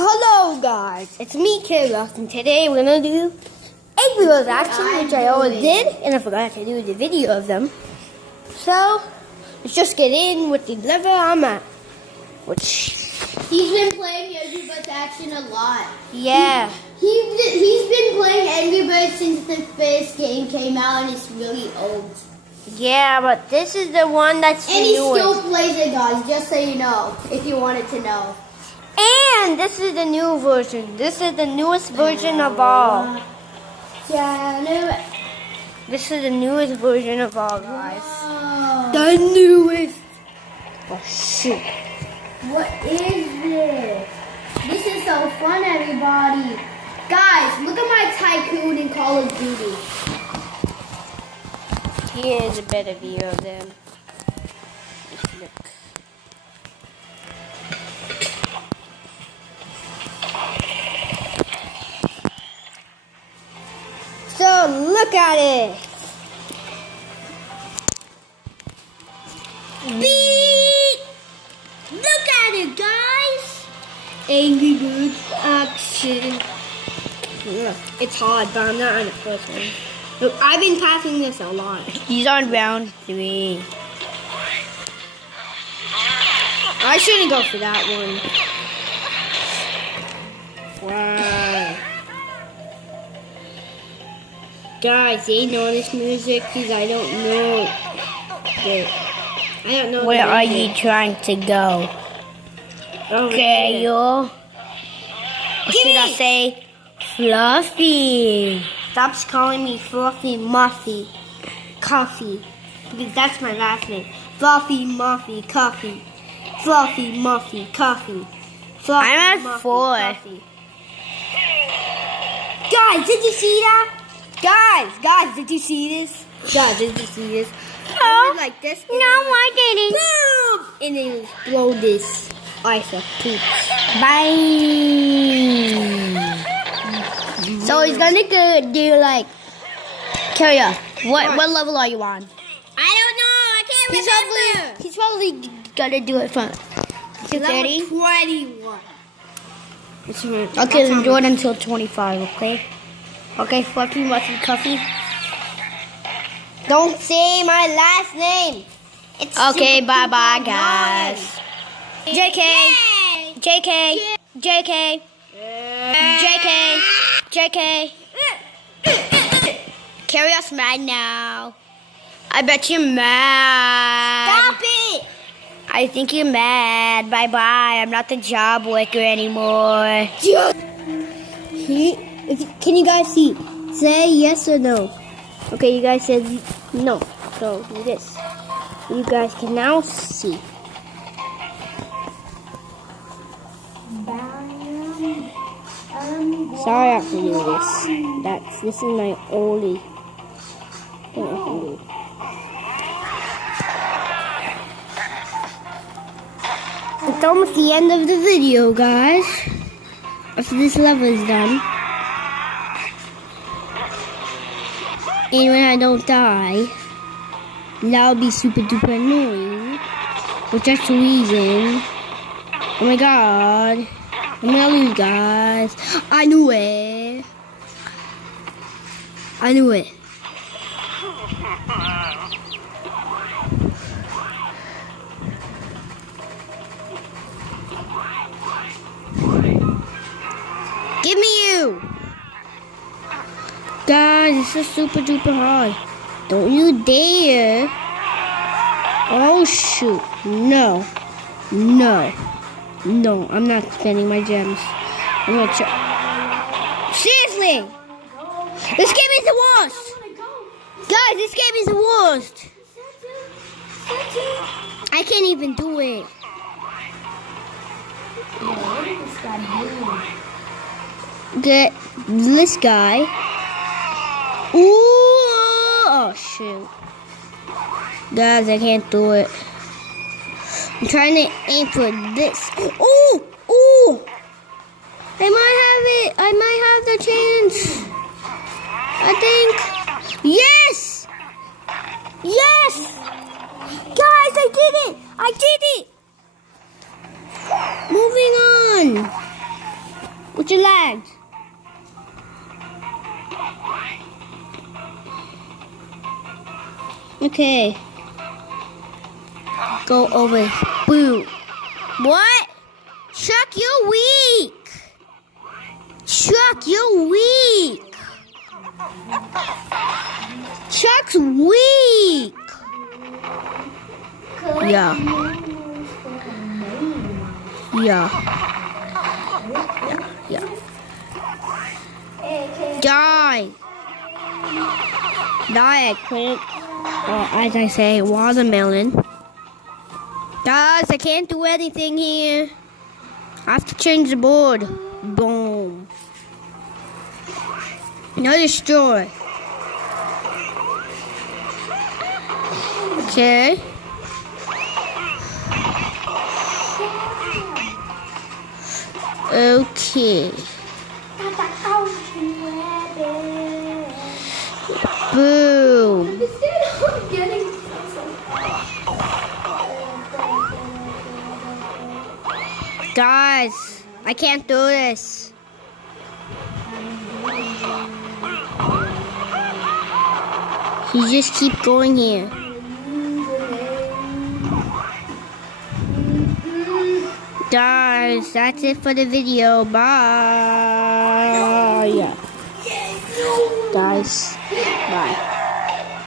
Hello guys, it's me, Chaos, and today we're gonna do Angry Birds action, which I always did, and I forgot to do the video of them. So let's just get in with the level I'm at. Which he's been playing Angry Birds action a lot. Yeah. He's been playing Angry Birds since the first game came out, and it's really old. Yeah, but this is the one that's the newest. And he still plays it, guys, just so you know, if you wanted to know. And this is the new version. This is the newest version of all. This is the newest version of all, guys. Wow. The newest. Oh, shoot. What is this? This is so fun, everybody. Guys, look at my tycoon in Call of Duty. Here's a better view of them. Look. So look at it. Beep! Look at it, guys. Angry Birds action. Look, it's hard, but I'm not on the first one. Look, I've been passing this a lot. He's on round 3. I shouldn't go for that one. Wow. Guys, they know this music because I don't know it. I don't know. Where are you trying to go? Okay, you. Or should I say Fluffy? Stop calling me Fluffy Muffy Coffee, because that's my last name. Fluffy Muffy Coffee. Fluffy Muffy Coffee. Fluffy, I'm at 4. Coffee. Guys, did you see that? Guys, did you see this? Guys, did you see this? No. I went like this. No, I didn't. Boom! And then blow this ice of poops. Bye. So he's gonna do like, Kyria, what level are you on? I don't know. I can't remember. He's probably gonna do it from 2:30. 21. Okay, then do it until 25. Okay. Okay, Fluffy Muffy Coffee. Don't say my last name. It's okay, bye-bye, guys. JK. Yay. JK. JK. JK. JK. Carry us mad now. I bet you're mad. Stop it. I think you're mad. Bye-bye. I'm not the job worker anymore. Can you guys see? Say yes or no. Okay, you guys said no. So do this. You guys can now see. Sorry I have to do this. This is my only thing I can do. It's almost the end of the video, guys. After this level is done. And when I don't die, that'll be super duper annoying. But that's the reason. Oh my god. I'm gonna lose, guys. I knew it. I knew it. Give me you! Guys, this is super duper hard. Don't you dare. Oh shoot. No. No. No, I'm not spending my gems. I'm gonna try. Seriously! This game is the worst! Guys, this game is the worst! I can't even do it. Get this guy. Ooh! Oh shoot. Guys, I can't do it. I'm trying to aim for this. Ooh! Ooh! I might have it. I might have the chance. I think. Yes! Yes! Guys, I did it! I did it! Moving on. Watch your legs. Okay. Go over. Boo. What? Chuck, you're weak. Chuck, you're weak. Chuck's weak. Yeah. Yeah. Yeah. Die. Die, I couldn't. As I say, watermelon. Guys, I can't do anything here. I have to change the board. Boom. No destroy. Okay. Okay. Boom. Guys, I can't do this. You just keep going here. Guys, that's it for the video. Bye. Guys, bye.